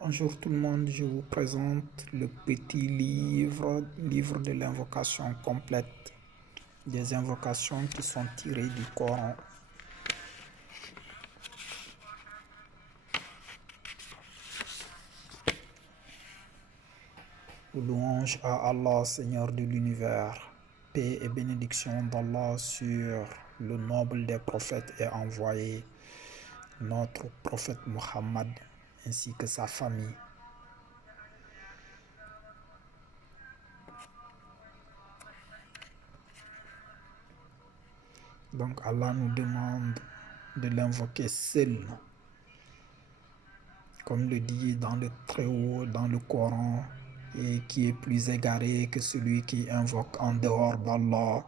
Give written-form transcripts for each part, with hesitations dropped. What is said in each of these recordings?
Bonjour tout le monde, je vous présente le petit livre de l'invocation complète, des invocations qui sont tirées du Coran. Louange à Allah, Seigneur de l'univers. Paix et bénédiction d'Allah sur le noble des prophètes et envoyé, notre prophète Muhammad, ainsi que sa famille. Donc Allah nous demande de l'invoquer seul, comme le dit dans le Très-Haut, dans le Coran, et qui est plus égaré que celui qui invoque en dehors d'Allah,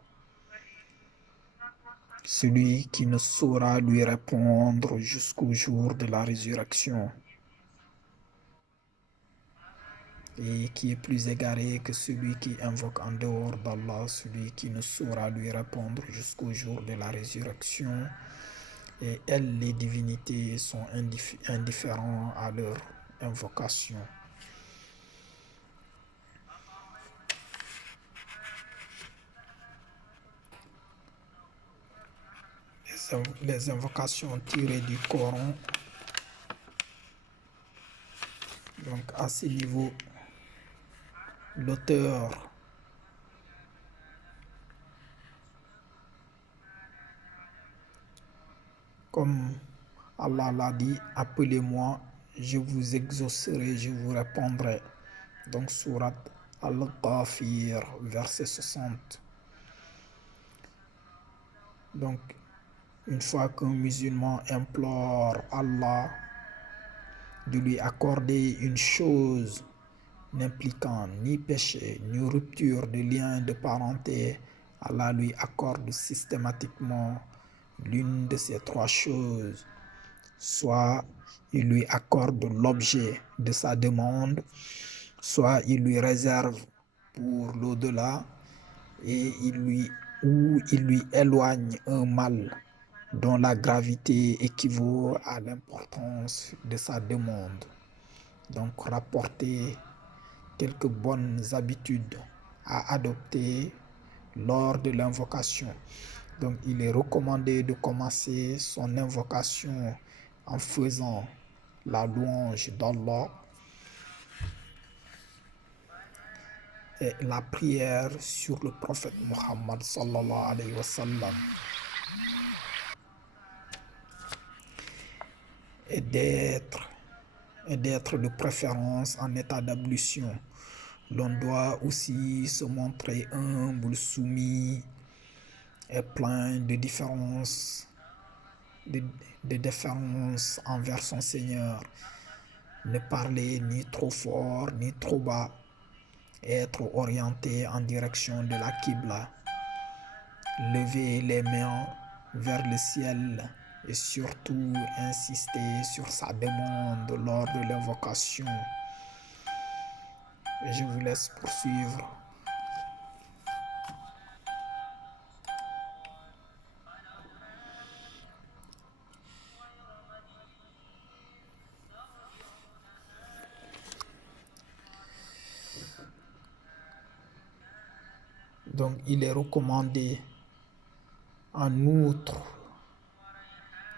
celui qui ne saura lui répondre jusqu'au jour de la résurrection, et qui est plus égaré que celui qui invoque en dehors d'Allah, celui qui ne saura lui répondre jusqu'au jour de la résurrection. Et elles, les divinités, sont indifférents à leur invocation. Les invocations tirées du Coran. Donc à ce niveau, l'auteur comme Allah l'a dit, appelez-moi, je vous exaucerai, je vous répondrai. Donc surat Al-Ghafir, verset 60. Donc une fois qu'un musulman implore Allah de lui accorder une chose n'impliquant ni péché, ni rupture de lien de parenté, Allah lui accorde systématiquement l'une de ces trois choses. Soit il lui accorde l'objet de sa demande, soit il lui réserve pour l'au-delà, et il lui éloigne un mal dont la gravité équivaut à l'importance de sa demande. Donc rapporter quelques bonnes habitudes à adopter lors de l'invocation. Donc il est recommandé de commencer son invocation en faisant la louange d'Allah et la prière sur le prophète Muhammad sallallahu alayhi wa sallam, et d'être de préférence en état d'ablution. L'on doit aussi se montrer humble, soumis et plein de différence envers son Seigneur. Ne parler ni trop fort ni trop bas. Être orienté en direction de la Qibla. Lever les mains vers le ciel et surtout insister sur sa demande lors de l'invocation. Je vous laisse poursuivre. Donc il est recommandé en outre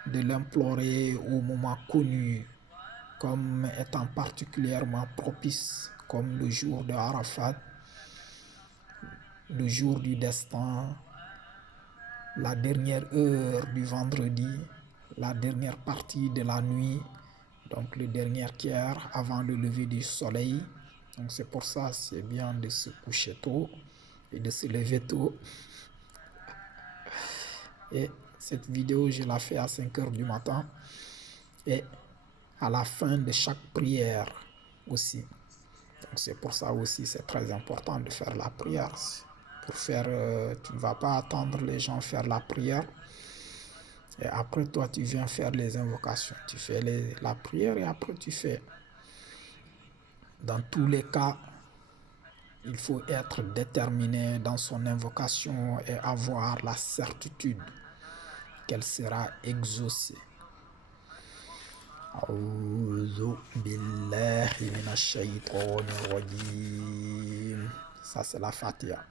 de l'implorer au moment connu comme étant particulièrement propice, comme le jour de Arafat, le jour du destin, la dernière heure du vendredi, la dernière partie de la nuit, donc le dernier tiers avant le lever du soleil. Donc c'est pour ça c'est bien de se coucher tôt et de se lever tôt. Et cette vidéo, je la fais à 5 heures du matin et à la fin de chaque prière aussi. Donc c'est pour ça aussi c'est très important de faire la prière. Pour faire, tu ne vas pas attendre les gens faire la prière et après toi tu viens faire les invocations. Tu fais la prière et après tu fais. Dans tous les cas, il faut être déterminé dans son invocation et avoir la certitude qu'elle sera exaucée. أعوذ بالله billahi minash shaytanir rajim. Ça c'est la Fatiha.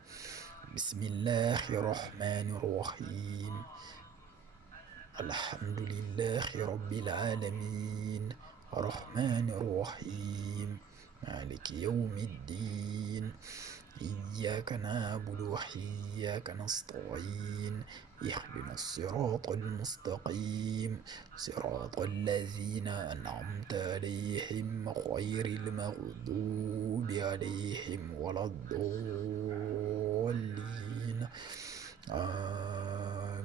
Bismillahir rahmanir rahim. Alhamdulillahi rabbil alamin. Rahmanir rahim. Maliki yawmiddin. إياك نعبد وإياك نستعين اهدنا الصراط المستقيم صراط الذين أنعمت عليهم غير المغضوب عليهم ولا الضالين آمين.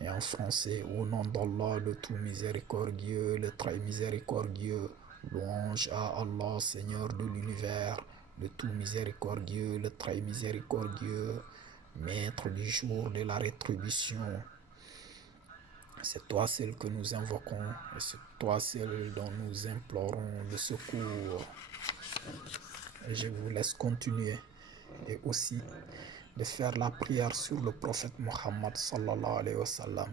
Et en français, au nom d'Allah, le tout miséricordieux, le très miséricordieux, louange à Allah, Seigneur de l'univers, le tout miséricordieux, le très miséricordieux, maître du jour de la rétribution. C'est toi seul que nous invoquons et c'est toi seul dont nous implorons le secours. Et je vous laisse continuer et aussi de faire la prière sur le prophète Muhammad sallallahu alayhi wa sallam.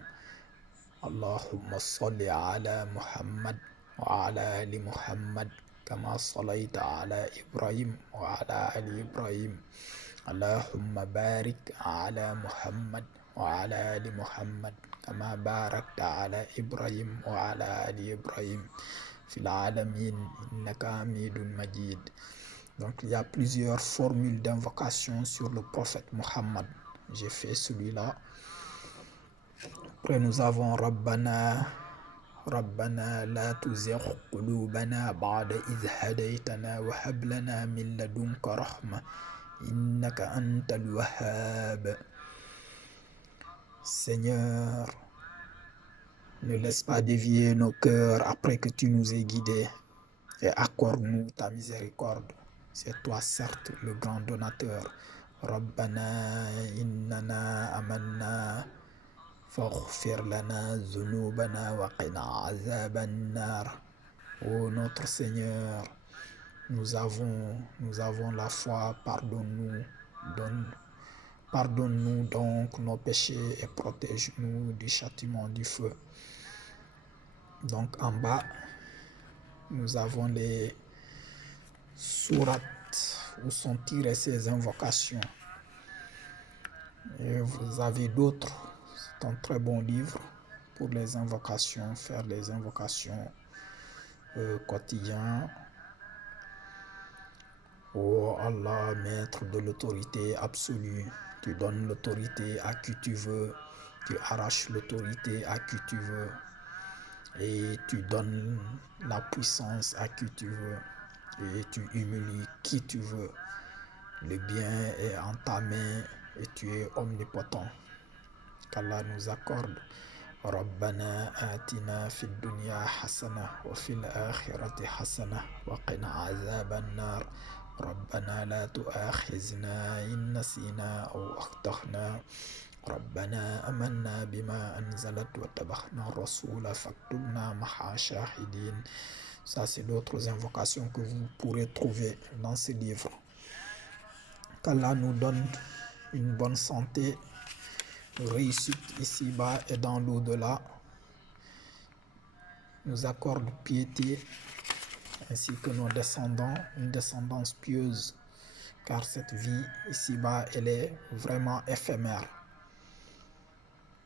Allahumma salli ala Muhammad wa ala ali Muhammad كما صليت على إبراهيم وعلى آل إبراهيم اللهم بارك على محمد وعلى آل محمد كما باركت على إبراهيم وعلى آل إبراهيم في العالمين إنك حميد مجيد. Donc il y a plusieurs formules d'invocation sur le prophète Muhammad. J'ai fait celui-là. Après nous avons Rabbana لا تزغ قلوبنا بعد إذ هديتنا وهب لنا من لدنك رحمة إنك أنت الوهاب. Seigneur, ne laisse pas dévier nos cœurs après que tu nous aies guidés et accorde-nous ta miséricorde. C'est toi certes le grand donateur. Rabbana innana amanna فاغفر لنا ذنوبنا وقنا عذاب النار. Ô notre Seigneur, nous avons la foi, pardonne-nous donc nos péchés et protège-nous du châtiment du feu. Donc en bas, nous avons les sourates où sont tirées ces invocations. Et vous avez d'autres. C'est un très bon livre pour les invocations, faire les invocations quotidiennes. Oh Allah, maître de l'autorité absolue, tu donnes l'autorité à qui tu veux, tu arraches l'autorité à qui tu veux, et tu donnes la puissance à qui tu veux, et tu humilies qui tu veux. Le bien est en ta main et tu es omnipotent. Qu'Allah nous accorde. ربنا آتنا في الدنيا حسنة وفي الآخرة حسنة وقنا عذاب النار ربنا لا تؤاخذنا إن نسينا أو أخطأنا ربنا آمنا بما أنزلت واتبعنا الرسول فاكتبنا مع الشاهدين. Ça, c'est d'autres invocations que vous pourrez trouver dans ce livre. Qu'Allah nous donne une bonne santé, réussite ici-bas et dans l'au-delà, nous accorde piété ainsi que nos descendants, une descendance pieuse, car cette vie ici-bas, elle est vraiment éphémère.